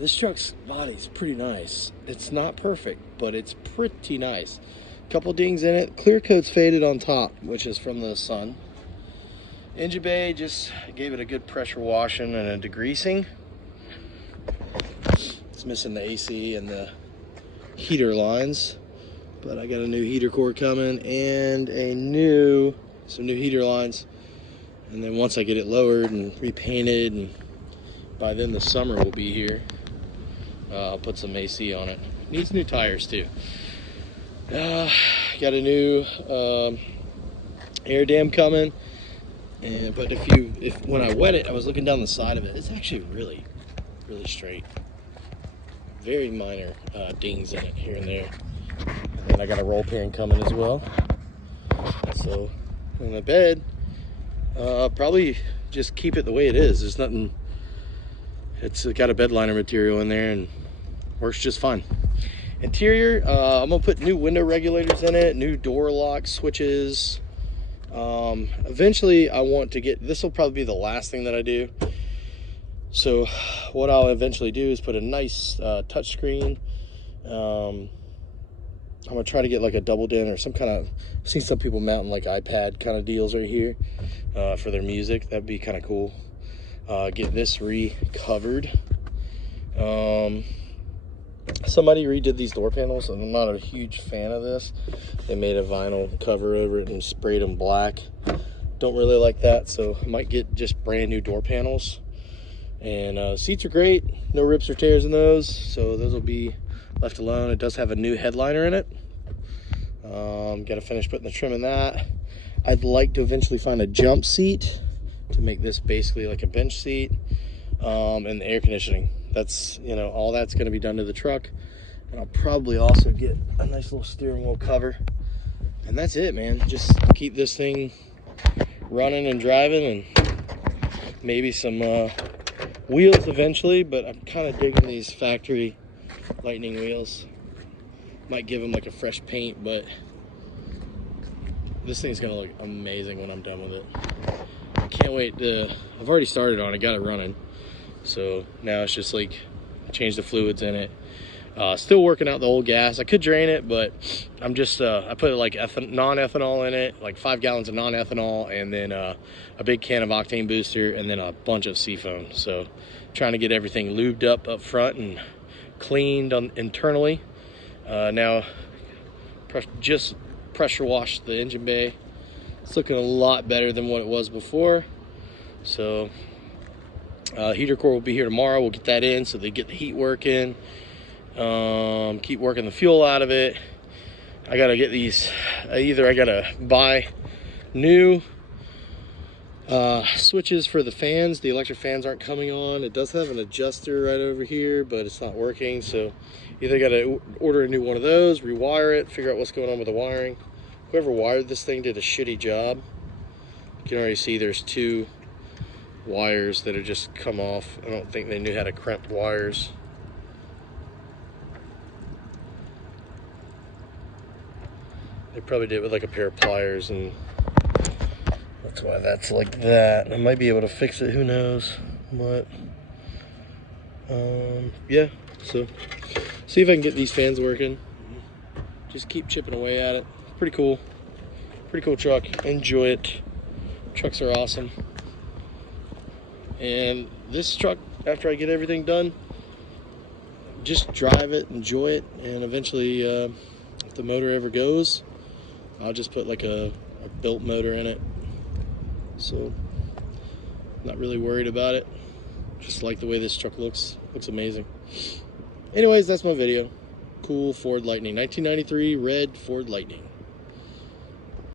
This truck's body's pretty nice. It's not perfect, but it's pretty nice. Couple dings in it. Clear coat's faded on top, which is from the sun. Engine bay, just gave it a good pressure washing and a degreasing. It's missing the AC and the heater lines, but I got a new heater core coming and some new heater lines. And then once I get it lowered and repainted, and by then the summer will be here, I'll put some AC on it. Needs new tires too. Got a new air dam coming, but when I wet it, I was looking down the side of it. It's actually really straight. Very minor dings in it here and there. And then I got a roll pan coming as well. So in the bed, probably just keep it the way it is. There's nothing. It's got a bed liner material in there and works just fine. Interior, I'm gonna put new window regulators in it, new door lock switches. Eventually I want to get, this will probably be the last thing that I do. So what I'll eventually do is put a nice touch screen. I'm gonna try to get like a double din or some kind of, I've seen some people mounting like iPad kind of deals right here for their music. That'd be kind of cool. Get this recovered. Somebody redid these door panels, and I'm not a huge fan of this. They made a vinyl cover over it and sprayed them black. Don't really like that, so I might get just brand new door panels. And seats are great, no rips or tears in those, so those will be left alone. It does have a new headliner in it. Got to finish putting the trim in that. I'd like to eventually find a jump seat to make this basically like a bench seat, and the air conditioning. That's, you know, all that's going to be done to the truck. And I'll probably also get a nice little steering wheel cover. And that's it, man. Just keep this thing running and driving, and maybe some wheels eventually, but I'm kind of digging these factory Lightning wheels. Might give them like a fresh paint, but this thing's gonna look amazing when I'm done with it. I can't wait to, I've already started on it, got it running. So now it's just like change the fluids in it. Still working out the old gas. I could drain it, but I'm just I put like non-ethanol in it, like 5 gallons of non-ethanol, and then a big can of octane booster, and then a bunch of seafoam. So trying to get everything lubed up front and cleaned internally. Now just pressure washed the engine bay. It's looking a lot better than what it was before. So heater core will be here tomorrow. We'll get that in so they get the heat working. Keep working the fuel out of it. I gotta get these, either I gotta buy new switches for the fans. The electric fans aren't coming on. It does have an adjuster right over here, but it's not working. So either gotta order a new one of those, rewire it, figure out what's going on with the wiring. Whoever wired this thing did a shitty job. You can already see there's 2 wires that have just come off. I don't think they knew how to crimp wires. They probably did it with like a pair of pliers, and that's why that's like that. I might be able to fix it, who knows. But yeah, so see if I can get these fans working. Just keep chipping away at it. Pretty cool truck. Enjoy it. Trucks are awesome. And this truck, after I get everything done, just drive it, enjoy it, and eventually if the motor ever goes, I'll just put like a built motor in it. So not really worried about it. Just like the way this truck looks amazing. Anyways, that's my video. Cool Ford Lightning, 1993 red Ford Lightning.